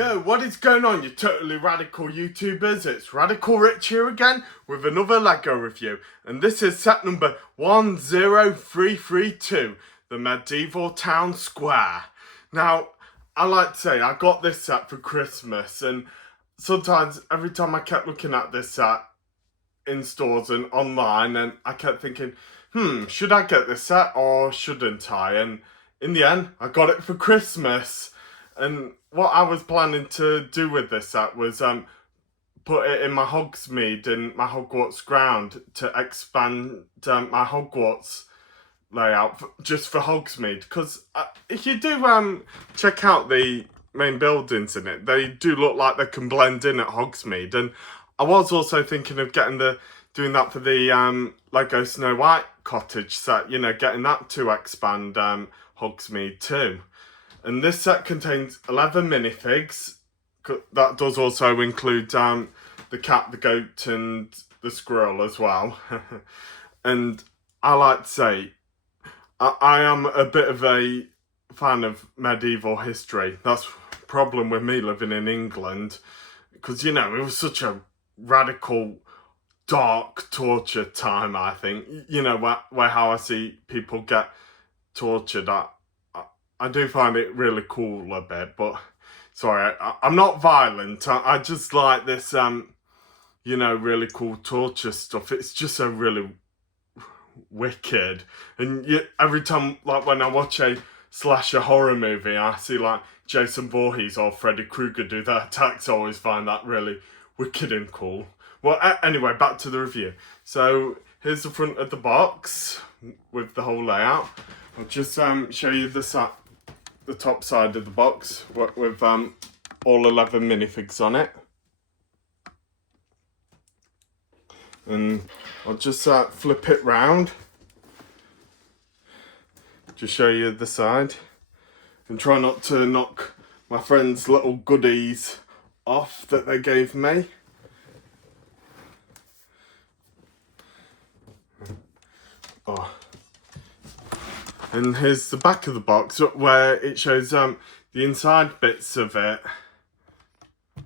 Yo, what is going on, you totally radical YouTubers? It's Radical Rich here again with another LEGO review. And this is set number 10332, the Medieval Town Square. Now, I like to say, I got this set for Christmas, and sometimes, every time I kept looking at this set in stores and online, and I kept thinking, should I get this set or shouldn't I? And in the end, I got it for Christmas. And what I was planning to do with this set was put it in my Hogsmeade in my Hogwarts ground to expand my Hogwarts layout just for Hogsmeade. Because if you do check out the main buildings in it, they do look like they can blend in at Hogsmeade. And I was also thinking of doing that for the LEGO Snow White cottage set, you know, getting that to expand Hogsmeade too. And this set contains 11 minifigs. That does also include the cat, the goat, and the squirrel as well. And I like to say, I am a bit of a fan of medieval history. That's the problem with me living in England. Because, you know, it was such a radical, dark, tortured time, I think. You know, where how I see people get tortured. I do find it really cool a bit, but sorry, I'm not violent. I just like this, you know, really cool torture stuff. It's just so really wicked. And every time, like when I watch a slasher horror movie, I see like Jason Voorhees or Freddy Krueger do their attacks. I always find that really wicked and cool. Well, anyway, back to the review. So here's the front of the box with the whole layout. I'll just show you the top side of the box with all 11 minifigs on it. And I'll just flip it round to show you the side. And try not to knock my friend's little goodies off that they gave me. Oh. And here's the back of the box where it shows the inside bits of it.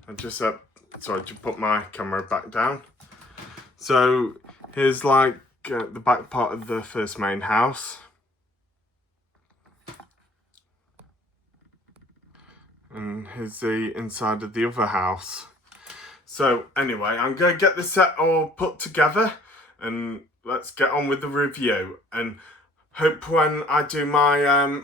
I just sorry to put my camera back down. So here's like the back part of the first main house. And here's the inside of the other house. So anyway, I'm going to get this set all put together and let's get on with the review. And hope when I do my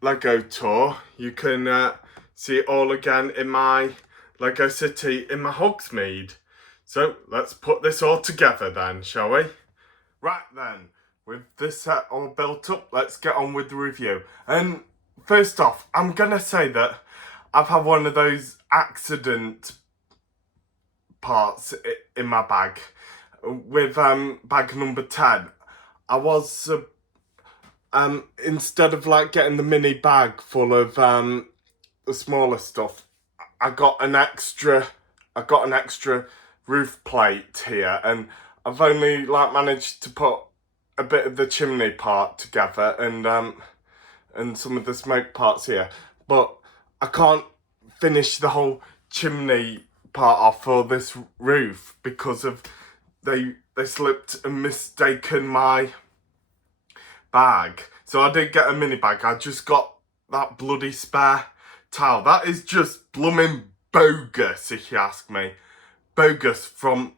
LEGO tour, you can see it all again in my LEGO City in my Hogsmeade. So let's put this all together then, shall we? Right then, with this set all built up, let's get on with the review. And first off, I'm gonna say that I've had one of those accident parts in my bag. With bag number 10, I was instead of like getting the mini bag full of the smaller stuff, I got an extra roof plate here, and I've only like managed to put a bit of the chimney part together and some of the smoke parts here, but I can't finish the whole chimney part off for this roof because of they slipped and mistaken my bag. So I didn't get a mini bag, I just got that bloody spare towel. That is just blooming bogus, if you ask me. Bogus from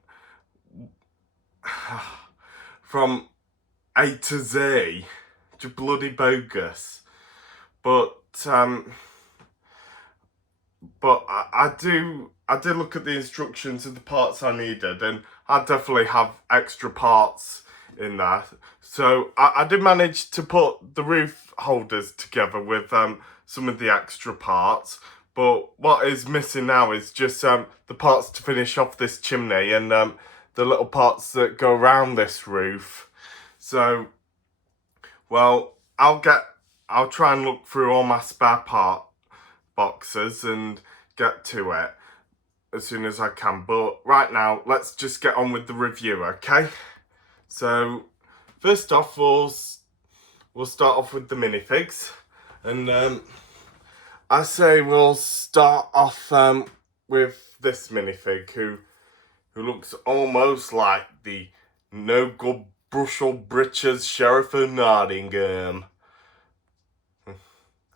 A to Z. Just bloody bogus. But I did look at the instructions of the parts I needed, and I definitely have extra parts in there. So I did manage to put the roof holders together with some of the extra parts, but what is missing now is just the parts to finish off this chimney and the little parts that go around this roof. So, well, I'll try and look through all my spare part boxes and get to it as soon as I can, but right now let's just get on with the review, okay? So first off, we'll start off with the minifigs, and I say we'll start off with this minifig who looks almost like the no good Brussels Britches Sheriff of Nottingham.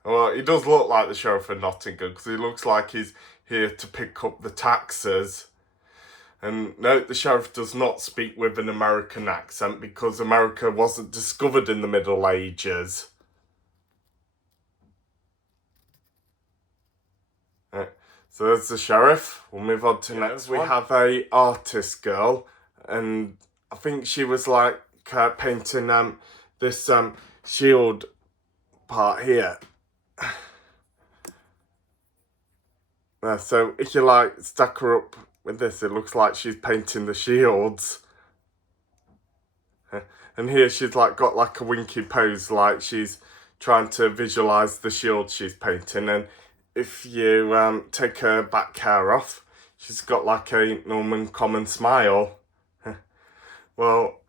Well, he does look like the Sheriff of Nottingham because he looks like he's here to pick up the taxes. And note the sheriff does not speak with an American accent because America wasn't discovered in the Middle Ages. Right. So there's the sheriff. We'll move on to next one. We have a artist girl, and I think she was like painting this shield part here. So if you like stack her up with this, it looks like she's painting the shields. And here she's like got like a winky pose, like she's trying to visualise the shield she's painting. And if you take her back hair off, she's got like a Norman common smile. Well,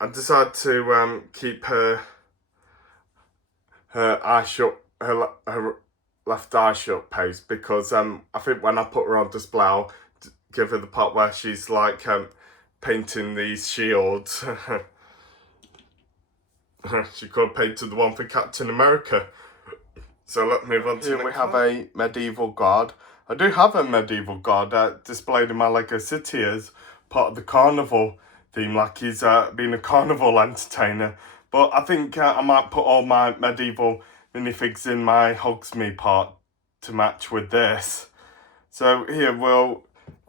I decided to keep her eye shut, her left eye shut pose because I think when I put her on display, I'll give her the part where she's like painting these shields. She could have painted the one for Captain America. So let's move on to here we have a medieval guard. I do have a medieval guard displayed in my Lego City as part of the carnival theme, like he's been a carnival entertainer. But I think I might put all my medieval minifigs in my Hogsmeade part to match with this. So here,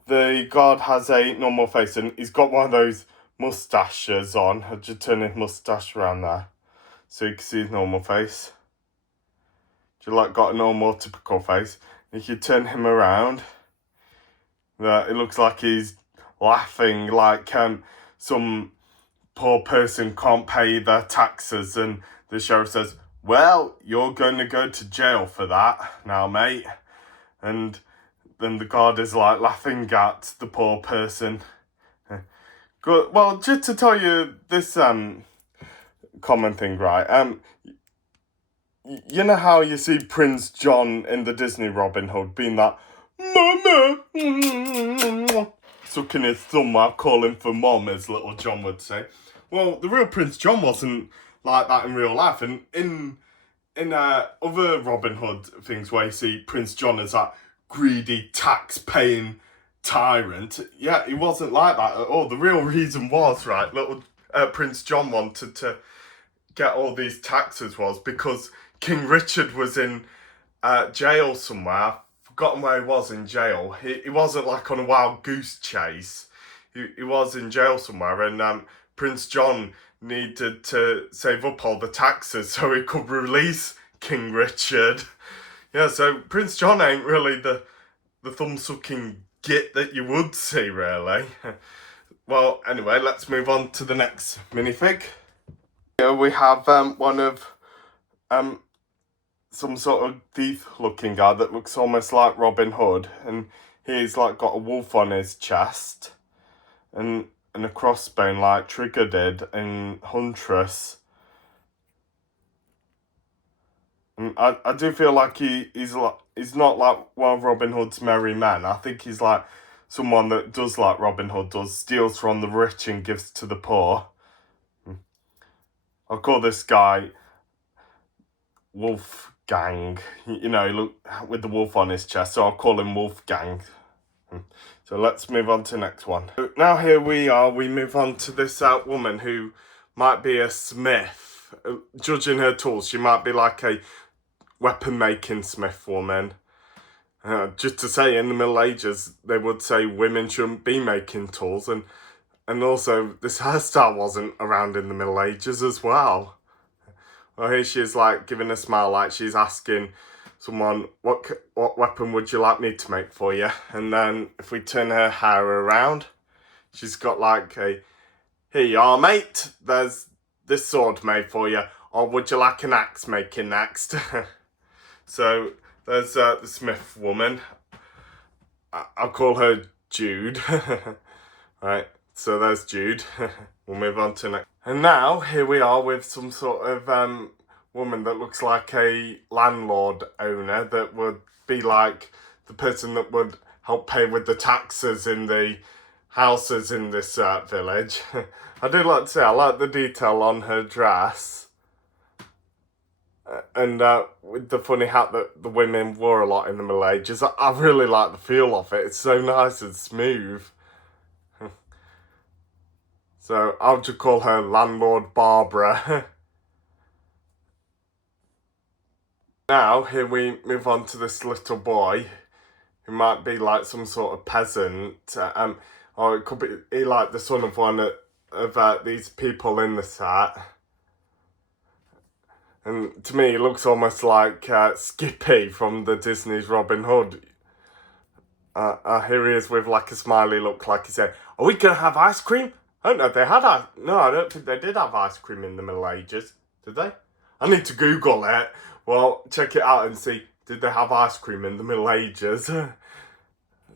the guard has a normal face and he's got one of those mustaches on. I'll just turn his mustache around there so you can see his normal face. Just like got a normal typical face. If you turn him around, it looks like he's laughing, like some poor person can't pay their taxes, and the sheriff says, "Well, you're going to go to jail for that now, mate." And then the guard is like laughing at the poor person. Good. Well, just to tell you this common thing, right? You know how you see Prince John in the Disney Robin Hood being that "Mama," sucking his thumb while calling for mom, as little John would say. Well, the real Prince John wasn't like that in real life, and in other Robin Hood things where you see Prince John as that greedy, tax-paying tyrant, yeah, he wasn't like that at all. The real reason was, right, little Prince John wanted to get all these taxes was because King Richard was in jail somewhere. I've forgotten where he was in jail. He wasn't like on a wild goose chase. He was in jail somewhere, and Prince John needed to save up all the taxes so he could release King Richard. Yeah, so Prince John ain't really the thumb-sucking git that you would see, really. Well, anyway, let's move on to the next minifig. Here we have one of some sort of thief-looking guy that looks almost like Robin Hood, and he's like got a wolf on his chest, and a crossbone like Trigger did in Huntress. And I do feel like he's not like one of Robin Hood's merry men. I think he's like someone that does like Robin Hood does, steals from the rich and gives to the poor. I'll call this guy Wolfgang. You know, look with the wolf on his chest, so I'll call him Wolfgang. So let's move on to the next one. Now here we move on to this woman who might be a smith. Judging her tools, she might be like a weapon-making smith woman. Just to say, in the Middle Ages, they would say women shouldn't be making tools, and also this hairstyle wasn't around in the Middle Ages as well. Well, here she is like giving a smile, like she's asking someone, what weapon would you like me to make for you? And then if we turn her hair around, she's got like a, here you are, mate, there's this sword made for you, or would you like an axe making next? So there's the smith woman. I'll call her Jude. Right, so there's Jude. We'll move on to next. And now here we are with some sort of woman that looks like a landlord owner that would be like the person that would help pay with the taxes in the houses in this village. I do like to say I like the detail on her dress. And with the funny hat that the women wore a lot in the Middle Ages, I really like the feel of it. It's so nice and smooth. So I'll just call her Landlord Barbara. Now, here we move on to this little boy, who might be like some sort of peasant, or it could be like the son of one of these people in the set. And to me, he looks almost like Skippy from the Disney's Robin Hood. Here he is with like a smiley look, like he said, "Are we gonna have ice cream?" Oh no, they had ice. No, I don't think they did have ice cream in the Middle Ages. Did they? I need to Google it. Well, check it out and see, did they have ice cream in the Middle Ages?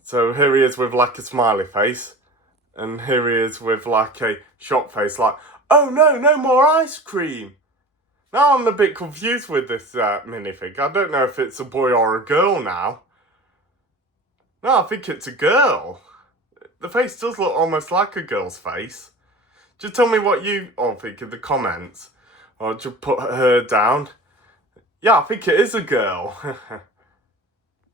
So here he is with like a smiley face. And here he is with like a shocked face, like, "Oh no, no more ice cream." Now I'm a bit confused with this minifig. I don't know if it's a boy or a girl now. No, I think it's a girl. The face does look almost like a girl's face. Just tell me what you all think in the comments. Or just put her down. Yeah, I think it is a girl.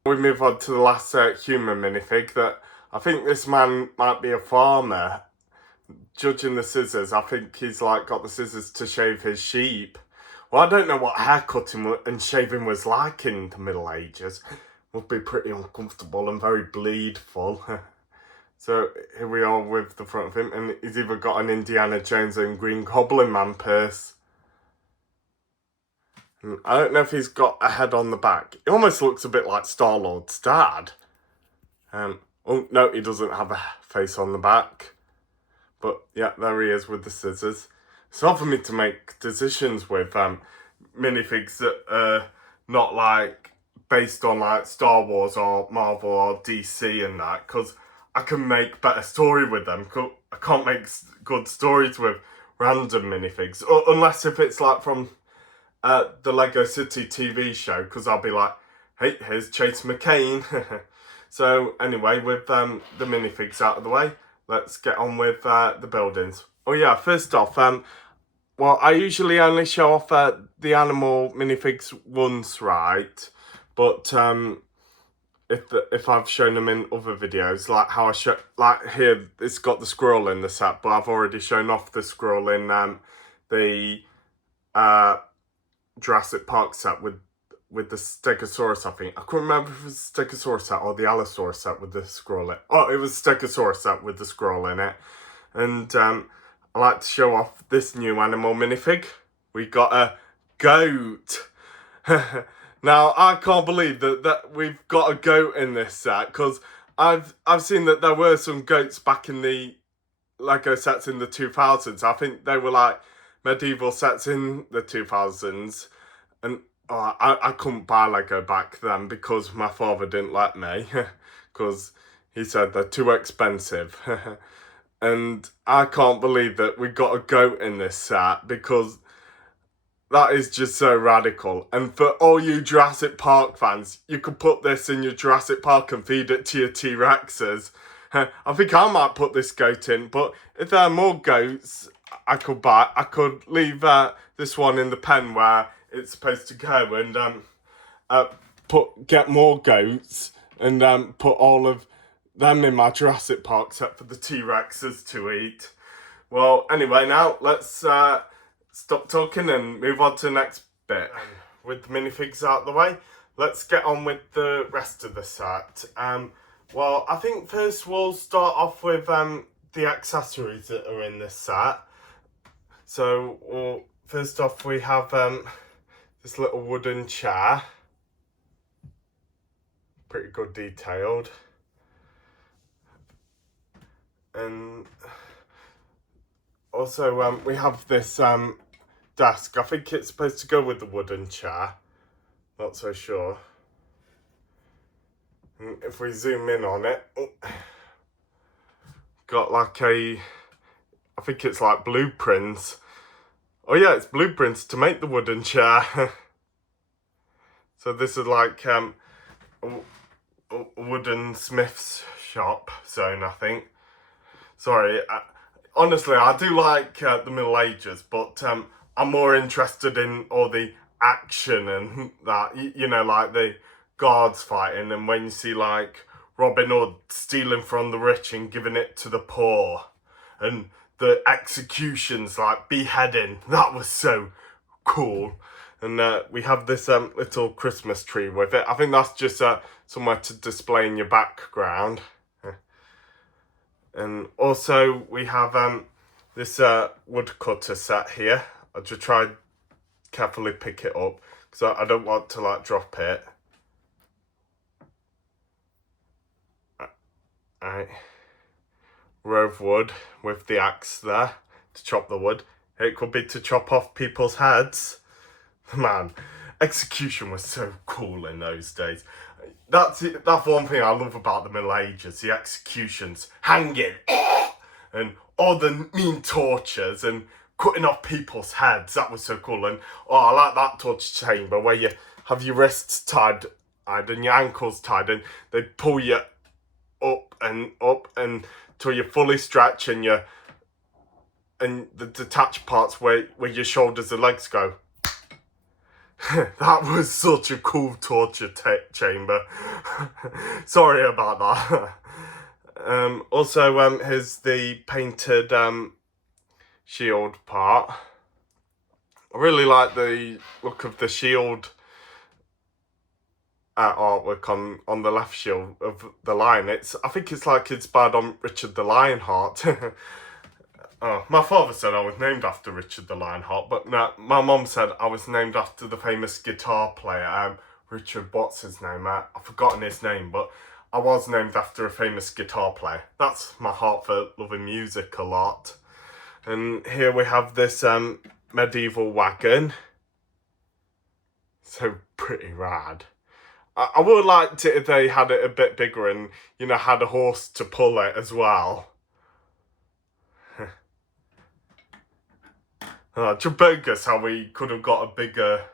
We move on to the last human minifig that I think this man might be a farmer. Judging the scissors, I think he's like got the scissors to shave his sheep. Well, I don't know what haircutting and shaving was like in the Middle Ages. Must be pretty uncomfortable and very bleedful. So here we are with the front of him, and he's either got an Indiana Jones and Green Goblin Man purse. I don't know if he's got a head on the back. He almost looks a bit like Star-Lord's dad. Oh, no, he doesn't have a face on the back. But yeah, there he is with the scissors. It's hard for me to make decisions with minifigs that are not like based on like Star Wars or Marvel or DC and that, because I can make better story with them. I can't make good stories with random minifigs, unless if it's like from the Lego City TV show, because I'll be like, "Hey, here's Chase McCain." So anyway, with the minifigs out of the way, let's get on with the buildings. Oh yeah, first off, well, I usually only show off the animal minifigs once, right? But if I've shown them in other videos, like how I show, like here, it's got the squirrel in the set, but I've already shown off the squirrel in the Jurassic Park set with the Stegosaurus, I think. I couldn't remember if it was the Stegosaurus set or the Allosaurus set with the squirrel in. Oh, it was Stegosaurus set with the squirrel in it. And I like to show off this new animal minifig. We got a goat. Now, I can't believe that we've got a goat in this set, because I've seen that there were some goats back in the Lego sets in the 2000s. I think they were like medieval sets in the 2000s. And I couldn't buy Lego back then because my father didn't let me, because he said they're too expensive. And I can't believe that we got a goat in this set, because that is just so radical. And for all you Jurassic Park fans, you could put this in your Jurassic Park and feed it to your T-Rexes. I think I might put this goat in, but if there are more goats I could buy, I could leave this one in the pen where it's supposed to go, and get more goats, and put all of them in my Jurassic Park set for the T-Rexes to eat. Well, anyway, now let's stop talking and move on to the next bit. With the minifigs out of the way, let's get on with the rest of the set. Well, I think first we'll start off with the accessories that are in this set. So, first off, we have this little wooden chair. Pretty good detailed. And also we have this desk. I think it's supposed to go with the wooden chair. Not so sure. And if we zoom in on it, got like I think it's like blueprints Oh yeah, it's blueprints to make the wooden chair. So this is like a wooden smith's shop zone, I think. Sorry, honestly, I do like the Middle Ages, but I'm more interested in all the action and that, you know, like the guards fighting, and when you see like Robin Hood stealing from the rich and giving it to the poor, and the executions, like beheading, that was so cool. And we have this little Christmas tree with it. I think that's just somewhere to display in your background. And also we have this woodcutter set here. I'll just try carefully pick it up because I don't want to like drop it. Alright. Row of wood with the axe there to chop the wood. It could be to chop off people's heads. Man, execution was so cool in those days. That's one thing I love about the Middle Ages, the executions, hanging, and all the mean tortures and cutting off people's heads. That was so cool. And I like that torture chamber where you have your wrists tied and your ankles tied, and they pull you up and till you fully stretch, and the detached parts where your shoulders and legs go. That was such a cool torture chamber. Sorry about that. Also, here's the painted shield part. I really like the look of the shield artwork on the left shield of the lion. I think it's like inspired on Richard the Lionheart. My father said I was named after Richard the Lionheart, but no, my mum said I was named after the famous guitar player, Richard, what's his name? I've forgotten his name, but I was named after a famous guitar player. That's my heart for loving music a lot. And here we have this medieval wagon. So pretty rad. I would like it if they had it a bit bigger and, you know, had a horse to pull it as well. Just bogus how we could have got a bigger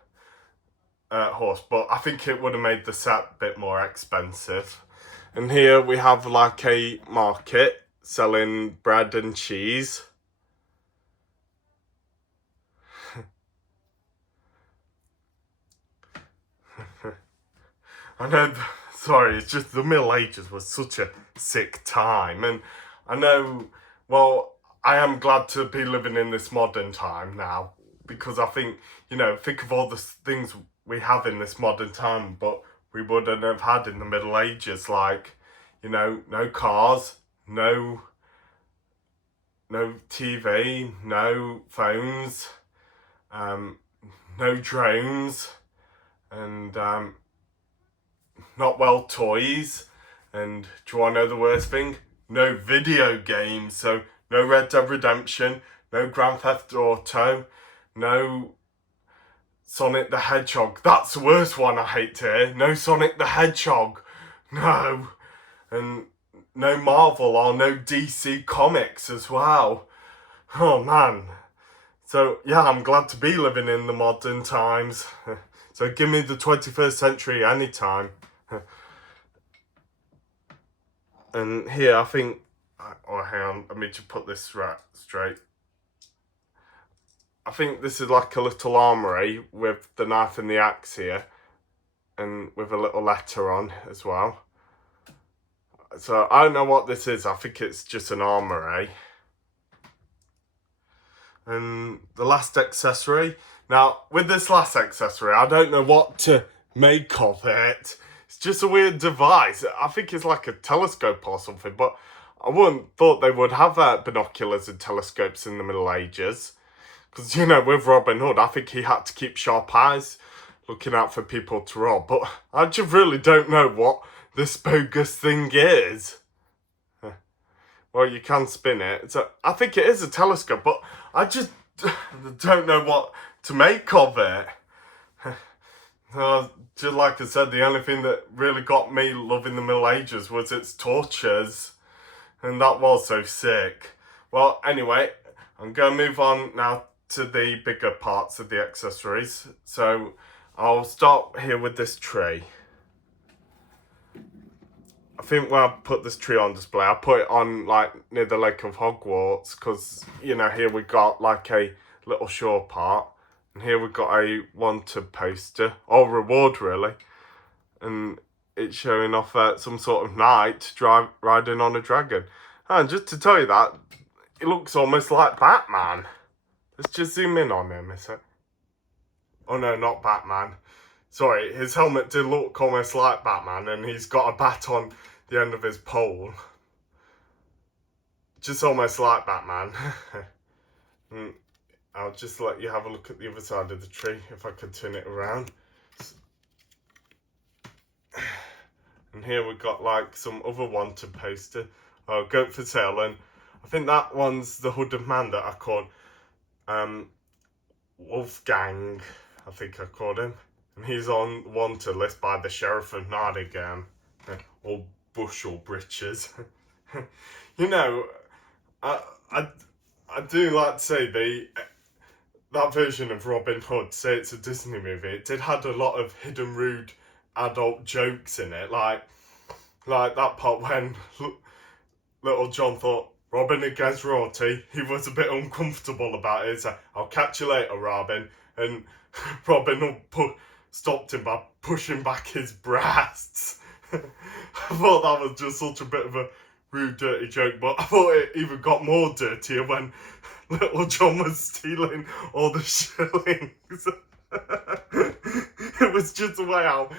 horse, but I think it would have made the set a bit more expensive. And here we have like a market selling bread and cheese. I know, sorry, it's just the Middle Ages was such a sick time, and I know, well, I am glad to be living in this modern time now, because I think, you know, think of all the things we have in this modern time, but we wouldn't have had in the Middle Ages, like, you know, no cars, no TV, no phones, no drones, and not well toys, and do you want to know the worst thing? No video games, so no Red Dead Redemption, no Grand Theft Auto, no Sonic the Hedgehog. That's the worst one I hate to hear. No Sonic the Hedgehog. No. And no Marvel or no DC Comics as well. Oh man. So yeah, I'm glad to be living in the modern times. So give me the 21st century anytime. And here I think, oh hang on, let me just put this right straight. I think this is like a little armoury with the knife and the axe here, and with a little letter on as well. So I don't know what this is, I think it's just an armoury. And the last accessory. Now, with this last accessory, I don't know what to make of it. It's just a weird device. I think it's like a telescope or something, but I wouldn't thought they would have binoculars and telescopes in the Middle Ages. Because, you know, with Robin Hood, I think he had to keep sharp eyes looking out for people to rob. But I just really don't know what this bogus thing is. Well, you can spin it. So I think it is a telescope, but I just don't know what to make of it. Just like I said, the only thing that really got me loving the Middle Ages was its tortures. And that was so sick. Well, anyway, I'm going to move on now to the bigger parts of the accessories. So I'll start here with this tree. I think when I put this tree on display, I put it on like near the Lake of Hogwarts, because you know, here we got like a little shore part, and here we got a wanted poster, or reward really, and it's showing off some sort of knight riding on a dragon. And just to tell you that, it looks almost like Batman. Let's just zoom in on him a sec. Oh no, not Batman. Sorry, his helmet did look almost like Batman, and he's got a bat on the end of his pole. Just almost like Batman. I'll just let you have a look at the other side of the tree, if I could turn it around. And here we've got like some other wanted poster. Oh, goat for sale, and I think that one's the Hooded Man that I called Wolfgang, I think I called him. And he's on wanted list by the Sheriff of Nottingham. Or Bushel Britches. You know, I do like to say that version of Robin Hood, say it's a Disney movie, it did had a lot of hidden rude adult jokes in it, like that part when Little John thought Robin against royalty, he was a bit uncomfortable about it. So, I'll catch you later, Robin. And Robin stopped him by pushing back his breasts. I thought that was just such a bit of a rude, dirty joke, but I thought it even got more dirtier when Little John was stealing all the shillings. It was just the way how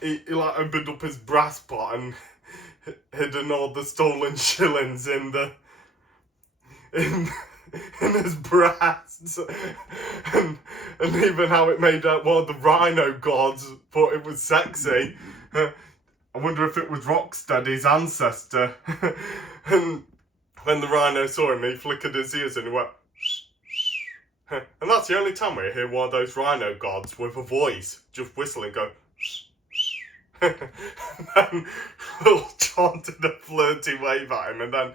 he like opened up his brass pot and hidden all the stolen shillings in his breasts, and even how it made one of the rhino gods thought it was sexy. I wonder if it was Rocksteady's ancestor. And when the rhino saw him, he flickered his ears and he went, and that's the only time we hear one of those rhino gods with a voice just whistling, go. And then Little John did a flirty wave at him, and then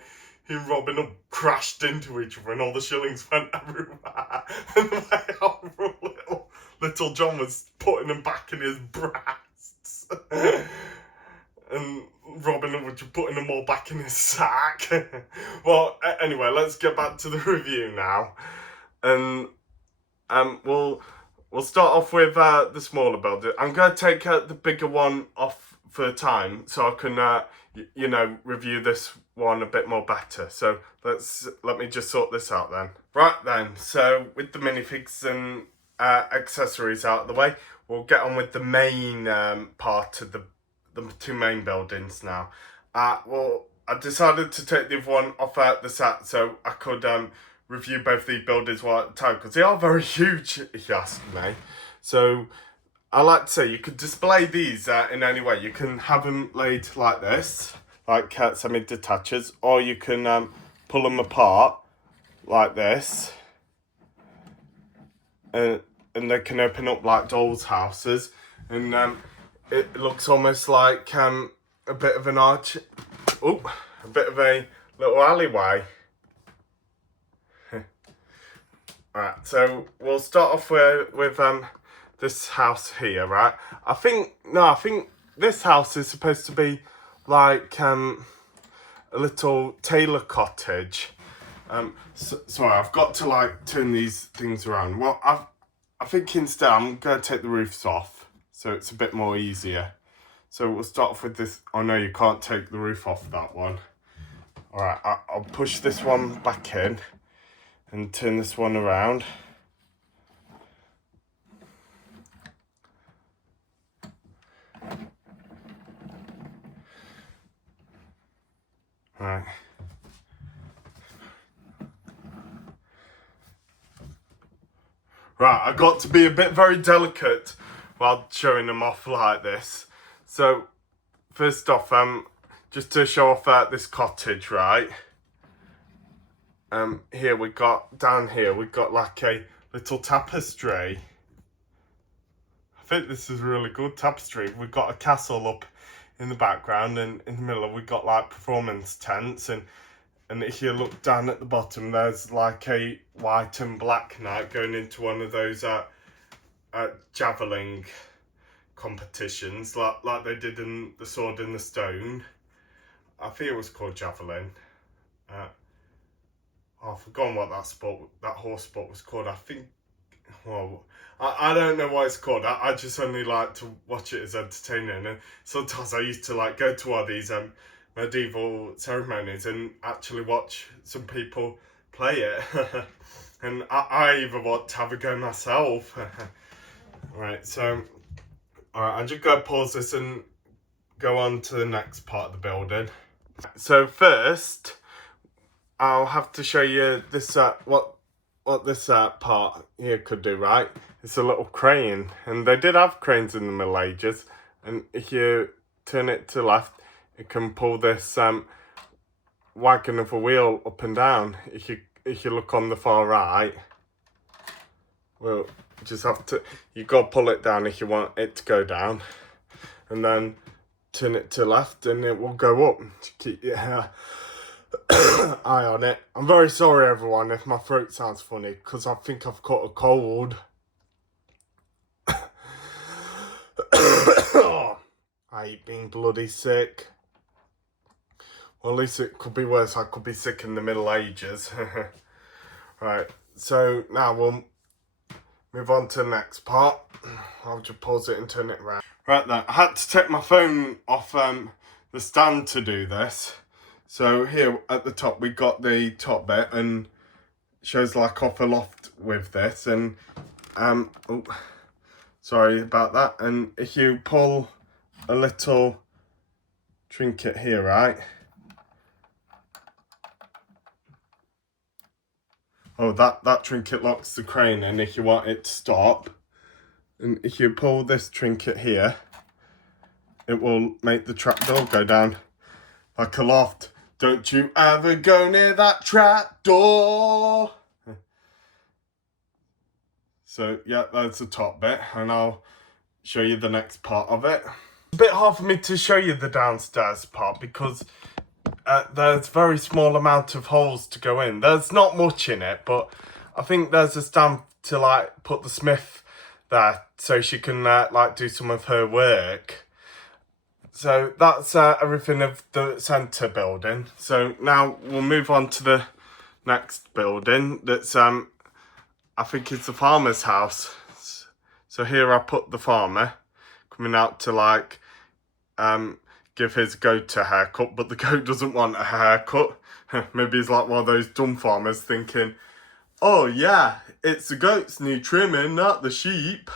he and Robin Hood crashed into each other, and all the shillings went everywhere. And the way how Little John was putting them back in his breasts, and Robin Hood was just putting them all back in his sack. Well, anyway, let's get back to the review now, and We'll start off with the smaller builder. I'm going to take the bigger one off for a time, so I can, review this one a bit more better. So let me just sort this out then. Right then, so with the minifigs and accessories out of the way, we'll get on with the main part of the two main buildings now. Well, I decided to take the other one off the set so I could review both the buildings one at a time, because they are very huge, if you ask me. So I like to say you could display these in any way. You can have them laid like this, like semi-detachers, or you can pull them apart like this, and they can open up like dolls' houses, and it looks almost like a bit of an arch, a bit of a little alleyway. Right, so we'll start off with this house here, right? I think this house is supposed to be like a little tailor cottage. Sorry, I've got to like turn these things around. Well, I think instead I'm going to take the roofs off, so it's a bit more easier. So we'll start off with this. Oh no, you can't take the roof off that one. All right, I'll push this one back in and turn this one around. Right. Right, I got to be a bit very delicate while showing them off like this. So, first off, just to show off this cottage, right? Here we got, down here, we've got like a little tapestry. I think this is really good tapestry. We've got a castle up in the background, and in the middle we've got like performance tents, and And if you look down at the bottom, there's like a white and black knight going into one of those javelin competitions, like they did in the Sword in the Stone. I think it was called javelin. I've forgotten what that horse sport was called. I think, well, I don't know what it's called. I just only like to watch it as entertaining. And sometimes I used to like go to all these medieval ceremonies and actually watch some people play it. And I even want to have a go myself. Right, so alright, I'm just going to pause this and go on to the next part of the building. So first, I'll have to show you this what this part here could do, right? It's a little crane, and they did have cranes in the Middle Ages, and if you turn it to the left, it can pull this wagon of a wheel up and down. If you look on the far right, well, you just have to, you got to pull it down if you want it to go down, and then turn it to the left and it will go up. Keep your eye on it. I'm very sorry everyone if my throat sounds funny, because I think I've caught a cold. I hate being bloody sick. Well, at least it could be worse. I could be sick in the Middle Ages. Right, so now we'll move on to the next part. I'll just pause it and turn it around. Right then, I had to take my phone off the stand to do this. So here at the top we got the top bit, and shows like off a loft with this, and oh, sorry about that. And if you pull a little trinket here, right? Oh, that trinket locks the crane in if you want it to stop. And if you pull this trinket here, it will make the trapdoor go down like a loft. Don't you ever go near that trapdoor. So yeah, that's the top bit, and I'll show you the next part of it. It's a bit hard for me to show you the downstairs part because there's very small amount of holes to go in. There's not much in it, but I think there's a stand to like put the smith there so she can like do some of her work. So that's everything of the centre building. So now we'll move on to the next building. That's I think it's the farmer's house. So here I put the farmer coming out to like give his goat a haircut, but the goat doesn't want a haircut. Maybe he's like one of those dumb farmers thinking, oh yeah, it's the goat's new trimming, not the sheep.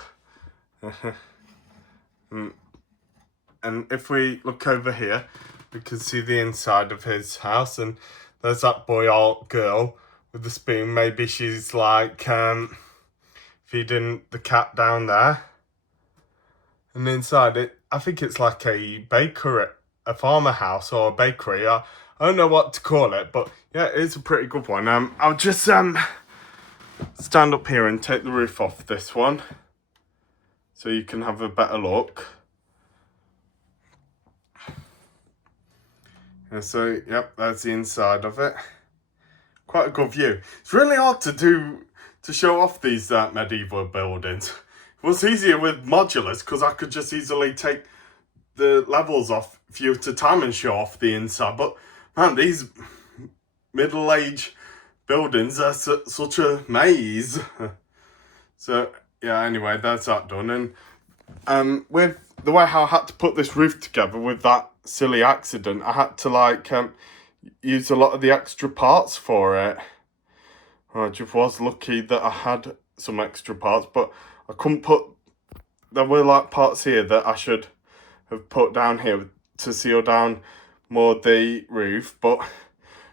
And if we look over here, we can see the inside of his house, and there's that boy or girl with the spoon. Maybe she's like feeding the cat down there. And inside it, I think it's like a bakery, a farmer house or a bakery. I don't know what to call it, but yeah, it's a pretty good one. I'll just stand up here and take the roof off this one so you can have a better look. And so, yep, that's the inside of it. Quite a good view. It's really hard to show off these medieval buildings. It was easier with modulars because I could just easily take the levels off a few at a time and show off the inside. But man, these middle-age buildings are such a maze. So yeah, anyway, that's that done. And with the way how I had to put this roof together with that silly accident, I had to like use a lot of the extra parts for it. I just was lucky that I had some extra parts, but I couldn't put, there were like parts here that I should have put down here to seal down more the roof, but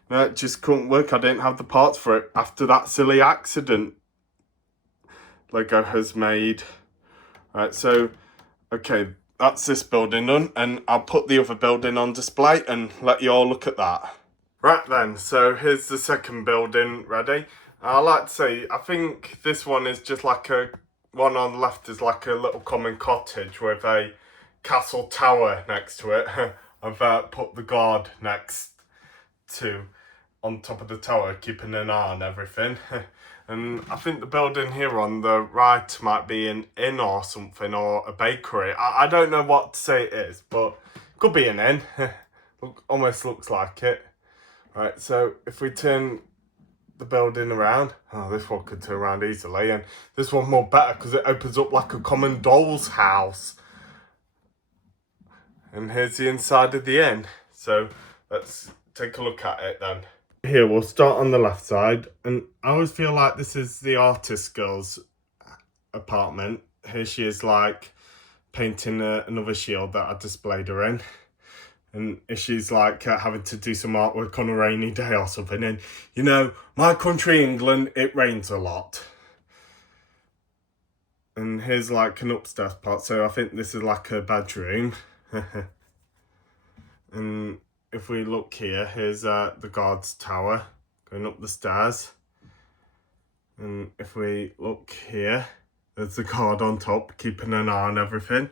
no, it just couldn't work. I didn't have the parts for it after that silly accident Lego has made. Right, so okay, that's this building done, and I'll put the other building on display and let you all look at that. Right then, so here's the second building ready. I like to say, I think this one is just like one on the left is like a little common cottage with a castle tower next to it. I've put the guard next to. on top of the tower, keeping an eye on everything. And I think the building here on the right might be an inn or something, or a bakery. I don't know what to say it is, but it could be an inn. Almost looks like it. Right, so if we turn the building around, oh, this one could turn around easily, and this one more better because it opens up like a common doll's house. And here's the inside of the inn. So let's take a look at it then. Here, we'll start on the left side, and I always feel like this is the artist girl's apartment. Here she is, like, painting another shield that I displayed her in. And if she's like having to do some artwork on a rainy day or something, and you know, my country, England, it rains a lot. And here's like an upstairs part, so I think this is like a bedroom. And if we look here, here's the guard's tower going up the stairs. And if we look here, there's the guard on top keeping an eye on everything.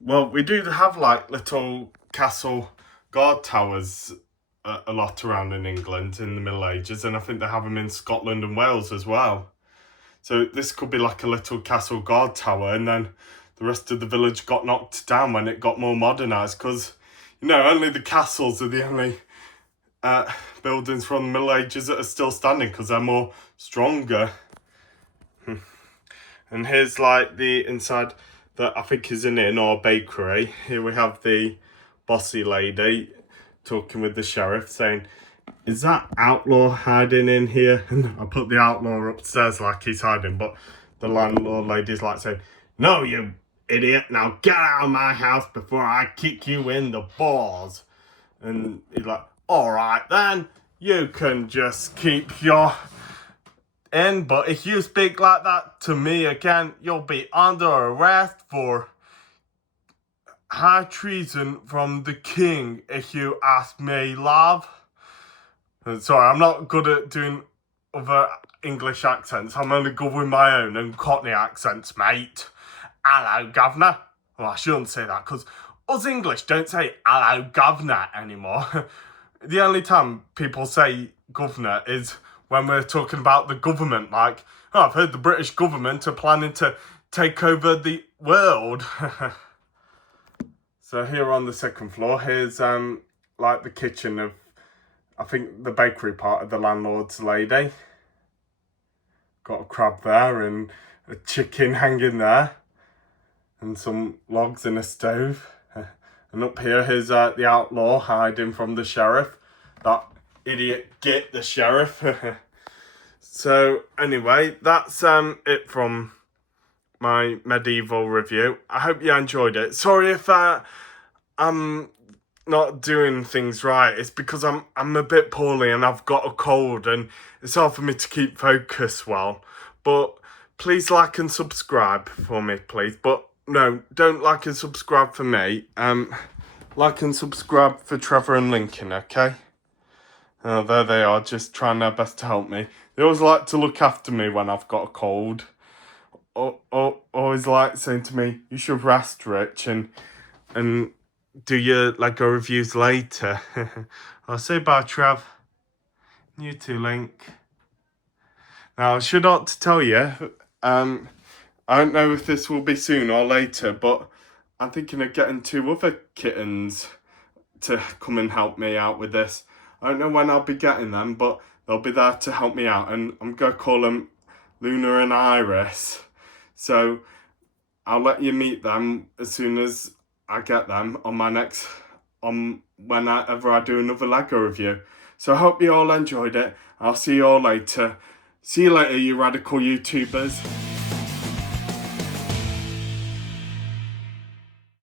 Well, we do have like little castle guard towers a lot around in England in the Middle Ages, and I think they have them in Scotland and Wales as well. So this could be like a little castle guard tower, and then the rest of the village got knocked down when it got more modernised, because, you know, only the castles are the only buildings from the Middle Ages that are still standing, because they're more stronger. And here's like the inside that I think is an inn or bakery. Here we have the bossy lady talking with the sheriff, saying, "Is that outlaw hiding in here?" And I put the outlaw upstairs like he's hiding, but the landlord lady's like saying, "No, you idiot, now get out of my house before I kick you in the balls." And he's like, "All right then, you can just keep your inn, but if you speak like that to me again, you'll be under arrest for high treason from the king, if you ask me, love." Sorry, I'm not good at doing other English accents. I'm only good with my own and Cockney accents, mate. "Hello, governor." Well, I shouldn't say that, because us English don't say "hello, governor" anymore. The only time people say governor is when we're talking about the government, like, "Oh, I've heard the British government are planning to take over the world." So here on the second floor, here's like the kitchen of, I think, the bakery part of the landlord's lady. Got a crab there and a chicken hanging there, and some logs in a stove. And up here, here's the outlaw hiding from the sheriff. That idiot git, the sheriff. So anyway, that's it from my medieval review. I hope you enjoyed it. Sorry if I'm not doing things right. It's because I'm a bit poorly and I've got a cold, and it's hard for me to keep focus well. But please like and subscribe for me, please. But no, don't like and subscribe for me. Like and subscribe for Trevor and Lincoln, okay? Oh, there they are, just trying their best to help me. They always like to look after me when I've got a cold. Always like saying to me, "You should rest, Rich, and do your Lego reviews later." I'll say bye, Trev. You too, Link. Now, I should ought to tell you, I don't know if this will be soon or later, but I'm thinking of getting 2 other kittens to come and help me out with this. I don't know when I'll be getting them, but they'll be there to help me out, and I'm going to call them Luna and Iris. So I'll let you meet them as soon as I get them on my next, whenever I do another Lego review. So I hope you all enjoyed it. I'll see you all later. See you later, you radical YouTubers.